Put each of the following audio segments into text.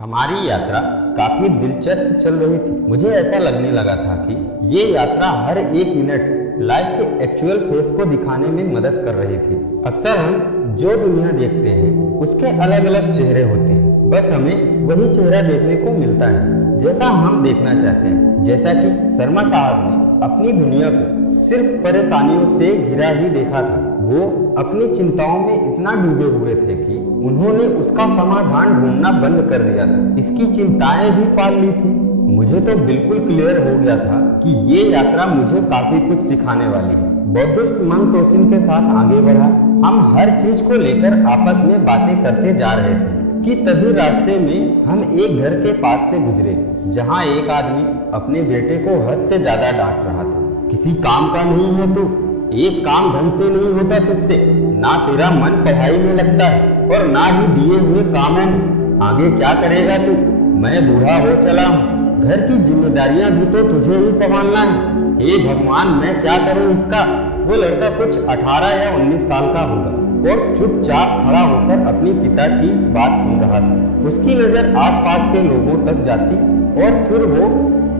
हमारी यात्रा काफी दिलचस्प चल रही थी। मुझे ऐसा लगने लगा था कि ये यात्रा हर एक मिनट लाइफ के एक्चुअल फेस को दिखाने में मदद कर रही थी। अक्सर हम जो दुनिया देखते हैं उसके अलग अलग चेहरे होते हैं, बस हमें वही चेहरा देखने को मिलता है जैसा हम देखना चाहते हैं। जैसा कि शर्मा साहब ने अपनी दुनिया को सिर्फ परेशानियों से घिरा ही देखा था। वो अपनी चिंताओं में इतना डूबे हुए थे कि उन्होंने उसका समाधान ढूंढना बंद कर दिया था। इसकी चिंताएं भी पाल ली थी। मुझे तो बिल्कुल क्लियर हो गया था कि ये यात्रा मुझे काफी कुछ सिखाने वाली है। बौद्धिस्ट मंक टोसिन के साथ आगे बढ़ा। हम हर चीज को लेकर आपस में बातें करते जा रहे थे कि तभी रास्ते में हम एक घर के पास से गुजरे जहाँ एक आदमी अपने बेटे को हद से ज्यादा डांट रहा था। किसी काम का नहीं है तू, एक काम ढंग से नहीं होता तुझसे, ना तेरा मन पढ़ाई में लगता है और ना ही दिए हुए कामों में। आगे क्या करेगा तू? मैं बूढ़ा हो चला हूँ, घर की जिम्मेदारियां भी तो तुझे ही संभालना है। हे भगवान, मैं क्या करूँ इसका? वो लड़का कुछ 18 या 19 साल का होगा और चुपचाप खड़ा होकर अपने पिता की बात सुन रहा था। उसकी नजर आसपास के लोगों तक जाती और फिर वो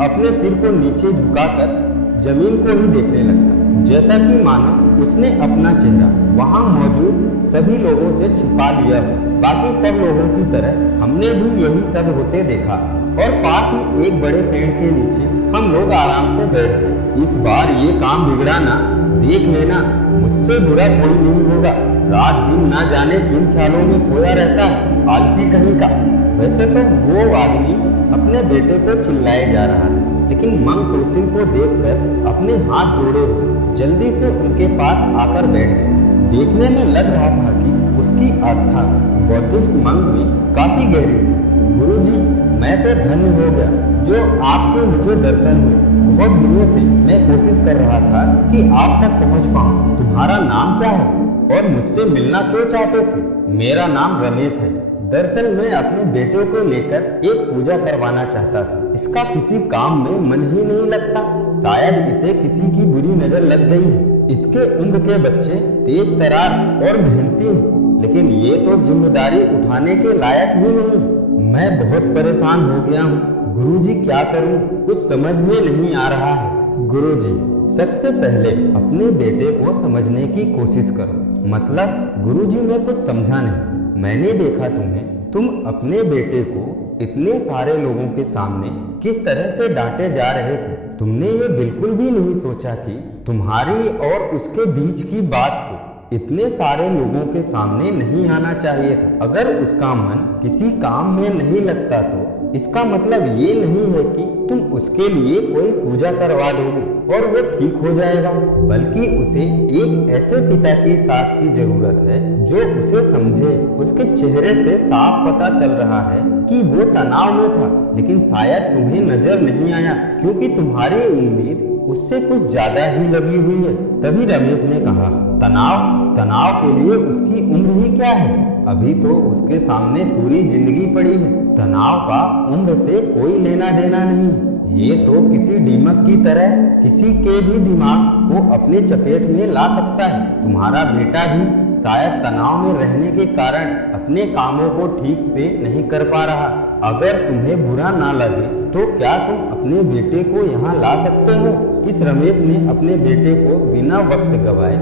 अपने सिर को नीचे झुकाकर जमीन को ही देखने लगता, जैसा कि मानो उसने अपना चेहरा वहां मौजूद सभी लोगों से छुपा लिया हो। बाकी सब लोगों की तरह हमने भी यही सब होते देखा और पास ही एक बड़े पेड़ के नीचे हम लोग आराम से बैठ गए। इस बार ये काम बिगड़ा ना, देख लेना, मुझसे बुरा कोई नहीं होगा। रात दिन ना जाने किन ख्यालों में खोया रहता है, आलसी कहीं का। वैसे तो वो आदमी अपने बेटे को चिल्लाए जा रहा था, लेकिन मंक टोसिन को देखकर अपने हाथ जोड़े हुए जल्दी से उनके पास आकर बैठ गए। देखने में लग रहा था कि उसकी आस्था बौद्धिस्ट मंक में काफी गहरी थी। गुरुजी, मैं तो धन्य हो गया जो आपके मुझे दर्शन हुए। बहुत दिनों से मैं कोशिश कर रहा था कि आप तक पहुंच पाऊं। तुम्हारा नाम क्या है और मुझसे मिलना क्यों चाहते थे? मेरा नाम रमेश है। दरअसल मैं अपने बेटे को लेकर एक पूजा करवाना चाहता था। इसका किसी काम में मन ही नहीं लगता। शायद इसे किसी की बुरी नजर लग गई है। इसके उम्र के बच्चे तेज तरार और मेहनती हैं, लेकिन ये तो जिम्मेदारी उठाने के लायक ही नहीं। मैं बहुत परेशान हो गया हूँ गुरुजी, क्या करूँ? कुछ समझ में नहीं आ रहा है। गुरुजी, सबसे पहले अपने बेटे को समझने की कोशिश करो। मतलब गुरुजी, मैं कुछ समझा नहीं। मैंने देखा तुम अपने बेटे को इतने सारे लोगों के सामने किस तरह से डांटे जा रहे थे। तुमने ये बिल्कुल भी नहीं सोचा कि तुम्हारी और उसके बीच की बात को इतने सारे लोगों के सामने नहीं आना चाहिए था। अगर उसका मन किसी काम में नहीं लगता तो इसका मतलब ये नहीं है कि तुम उसके लिए कोई पूजा करवा दोगे और वो ठीक हो जाएगा, बल्कि उसे एक ऐसे पिता के साथ की जरूरत है जो उसे समझे। उसके चेहरे से साफ पता चल रहा है कि वो तनाव में था, लेकिन शायद तुम्हें नजर नहीं आया क्योंकि तुम्हारी उम्मीद उससे कुछ ज्यादा ही लगी हुई है। तभी रमेश ने कहा, तनाव के लिए उसकी उम्र ही क्या है? अभी तो उसके सामने पूरी जिंदगी पड़ी है। तनाव का उम्र से कोई लेना देना नहीं है। ये तो किसी दीमक की तरह किसी के भी दिमाग को अपने चपेट में ला सकता है। तुम्हारा बेटा भी शायद तनाव में रहने के कारण अपने कामों को ठीक से नहीं कर पा रहा। अगर तुम्हें बुरा ना लगे तो क्या तुम अपने बेटे को यहाँ ला सकते हो? इस रमेश ने अपने बेटे को बिना वक्त गवाए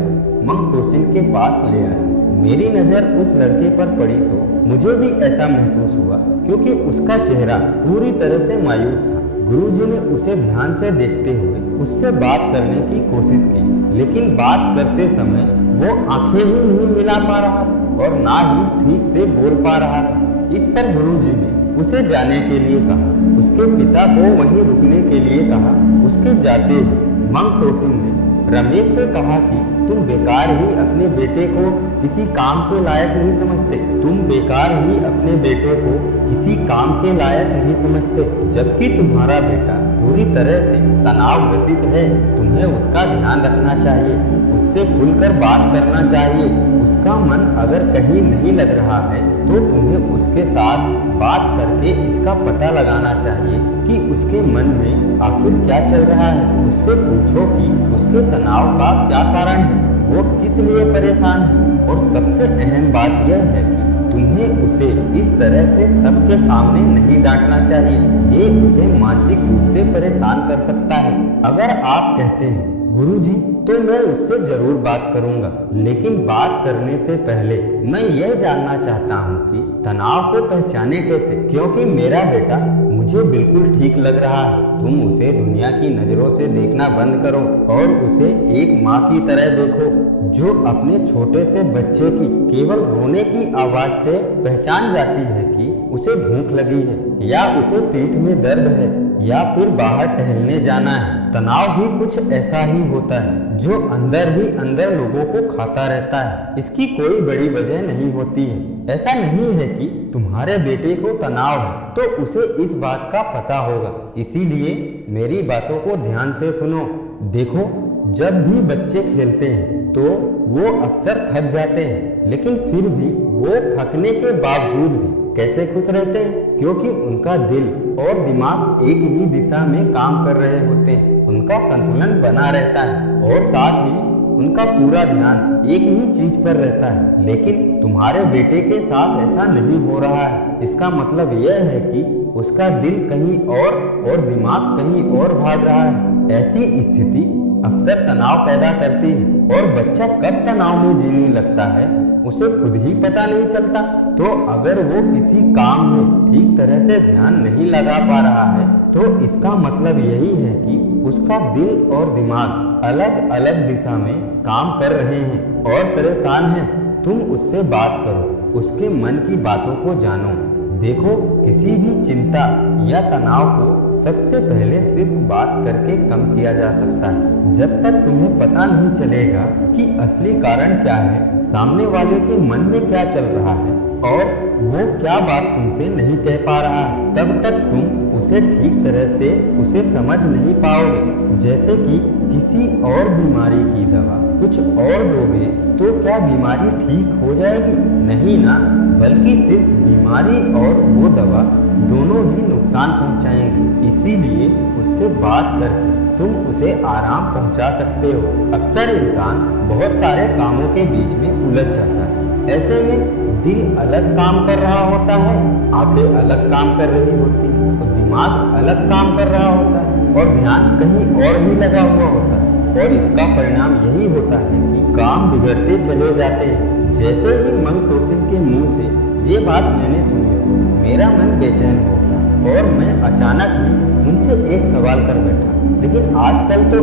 मंक टोसिन के पास ले आया। मेरी नजर उस लड़के पर पड़ी तो मुझे भी ऐसा महसूस हुआ क्योंकि उसका चेहरा पूरी तरह से मायूस था। गुरुजी ने उसे ध्यान से देखते हुए उससे बात करने की कोशिश की, लेकिन बात करते समय वो आंखें ही नहीं मिला पा रहा था और ना ही ठीक से बोल पा रहा था। इस पर गुरुजी ने उसे जाने के लिए कहा। उसके पिता को वहीं रुकने के लिए कहा। उसके जाते ही मंक टोसिन ने रमेश से कहा कि तुम बेकार ही अपने बेटे को किसी काम के लायक नहीं समझते। तुम बेकार ही अपने बेटे को किसी काम के लायक नहीं समझते, जबकि तुम्हारा बेटा पूरी तरह से तनाव ग्रसित है। तुम्हें उसका ध्यान रखना चाहिए, उससे खुलकर बात करना चाहिए। उसका मन अगर कहीं नहीं लग रहा है तो तुम्हें उसके साथ बात करके इसका पता लगाना चाहिए कि उसके मन में आखिर क्या चल रहा है। उससे पूछो कि उसके तनाव का क्या कारण है, वो किस लिए परेशान है। और सबसे अहम बात यह है कि तुम्हें उसे इस तरह से सबके सामने नहीं डांटना चाहिए। ये उसे मानसिक रूप से परेशान कर सकता है। अगर आप कहते हैं गुरुजी तो मैं उससे जरूर बात करूंगा, लेकिन बात करने से पहले मैं यह जानना चाहता हूँ कि तनाव को पहचाने कैसे, क्योंकि मेरा बेटा मुझे बिल्कुल ठीक लग रहा है। तुम उसे दुनिया की नजरों से देखना बंद करो और उसे एक माँ की तरह देखो, जो अपने छोटे से बच्चे की केवल रोने की आवाज से पहचान जाती है कि उसे भूख लगी है या उसे पीठ में दर्द है या फिर बाहर टहलने जाना है। तनाव भी कुछ ऐसा ही होता है जो अंदर ही अंदर लोगों को खाता रहता है। इसकी कोई बड़ी वजह नहीं होती है। ऐसा नहीं है कि तुम्हारे बेटे को तनाव है तो उसे इस बात का पता होगा। इसीलिए मेरी बातों को ध्यान से सुनो। देखो, जब भी बच्चे खेलते हैं तो वो अक्सर थक जाते हैं, लेकिन फिर भी वो थकने के बावजूद भी कैसे खुश रहते हैं? क्योंकि उनका दिल और दिमाग एक ही दिशा में काम कर रहे होते हैं। उनका संतुलन बना रहता है और साथ ही उनका पूरा ध्यान एक ही चीज पर रहता है। लेकिन तुम्हारे बेटे के साथ ऐसा नहीं हो रहा है। इसका मतलब यह है कि उसका दिल कहीं और दिमाग कहीं और भाग रहा है। ऐसी स्थिति अक्सर तनाव पैदा करती है और बच्चा कब तनाव में जीने लगता है उसे खुद ही पता नहीं चलता। तो अगर वो किसी काम में ठीक तरह से ध्यान नहीं लगा पा रहा है तो इसका मतलब यही है कि उसका दिल और दिमाग अलग अलग दिशा में काम कर रहे हैं और परेशान हैं। तुम उससे बात करो, उसके मन की बातों को जानो। देखो, किसी भी चिंता या तनाव को सबसे पहले सिर्फ बात करके कम किया जा सकता है। जब तक तुम्हें पता नहीं चलेगा कि असली कारण क्या है, सामने वाले के मन में क्या चल रहा है और वो क्या बात तुमसे नहीं कह पा रहा है, तब तक तुम उसे ठीक तरह से उसे समझ नहीं पाओगे। जैसे कि किसी और बीमारी की दवा कुछ और दोगे तो क्या बीमारी ठीक हो जाएगी? नहीं ना, बल्कि सिर्फ बीमारी और वो दवा दोनों ही नुकसान पहुंचाएंगे। इसीलिए उससे बात करके तुम उसे आराम पहुंचा सकते हो। अक्सर इंसान बहुत सारे कामों के बीच में उलझ जाता है। ऐसे में दिल अलग काम कर रहा होता है, आंखें अलग काम कर रही होती है और दिमाग अलग काम कर रहा होता है और ध्यान कहीं और ही लगा हुआ होता है। और इसका परिणाम यही होता है कि काम बिगड़ते चले जाते हैं। जैसे ही मंग टोसिन के मुंह से ये बात मैंने सुनी तो मेरा मन बेचैन हो उठा और मैं अचानक ही उनसे एक सवाल कर बैठा। लेकिन आजकल तो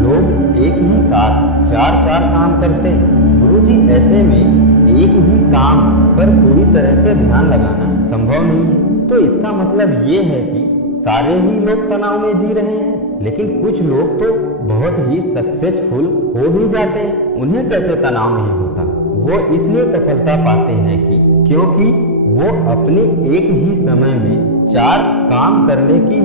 लोग एक ही साथ चार काम करते हैं गुरुजी। ऐसे में एक ही काम पर पूरी तरह से ध्यान लगाना संभव नहीं है। तो इसका मतलब ये है कि सारे ही लोग तनाव में जी रहे हैं, लेकिन कुछ लोग तो बहुत ही सक्सेसफुल हो भी जाते हैं। उन्हें कैसे तनाव नहीं होता? वो इसलिए सफलता पाते हैं कि क्योंकि वो अपने एक ही समय में 4 काम करने की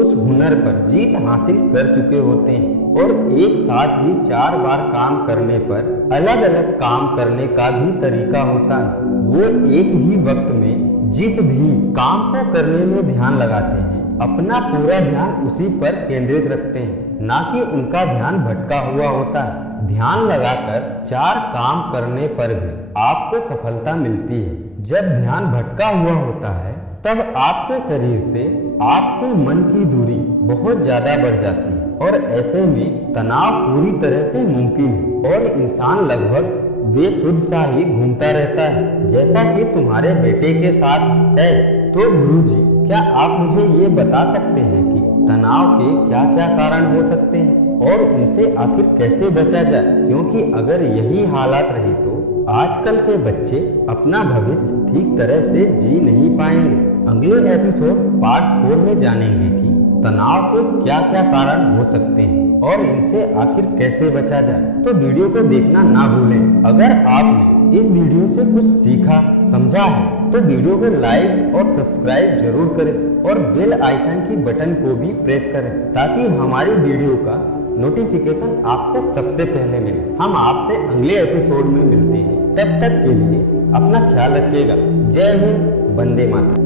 उस हुनर पर जीत हासिल कर चुके होते हैं। और एक साथ ही 4 बार काम करने पर अलग अलग काम करने का भी तरीका होता है। वो एक ही वक्त में जिस भी काम को करने में ध्यान लगाते हैं, अपना पूरा ध्यान उसी पर केंद्रित रखते हैं, ना कि उनका ध्यान भटका हुआ होता है। ध्यान लगाकर 4 काम करने पर भी आपको सफलता मिलती है। जब ध्यान भटका हुआ होता है तब आपके शरीर से आपके मन की दूरी बहुत ज्यादा बढ़ जाती है और ऐसे में तनाव पूरी तरह से मुमकिन है और इंसान लगभग बेसुध सा ही घूमता रहता है, जैसा कि तुम्हारे बेटे के साथ है। तो गुरुजी, क्या आप मुझे ये बता सकते हैं कि तनाव के क्या क्या कारण हो सकते हैं और उनसे आखिर कैसे बचा जाए? क्योंकि अगर यही हालात रही तो आजकल के बच्चे अपना भविष्य ठीक तरह से जी नहीं पाएंगे। अगले एपिसोड पार्ट 4 में जानेंगे कि तनाव के क्या क्या कारण हो सकते हैं और इनसे आखिर कैसे बचा जाए। तो वीडियो को देखना ना भूलें। अगर आपने इस वीडियो से कुछ सीखा समझा है तो वीडियो को लाइक और सब्सक्राइब जरूर करें और बेल आइकन की बटन को भी प्रेस करें ताकि हमारी वीडियो का नोटिफिकेशन आपको सबसे पहले मिले। हम आपसे अगले एपिसोड में मिलते हैं। तब तक के लिए अपना ख्याल रखिएगा। जय हिंद, वंदे मातरम।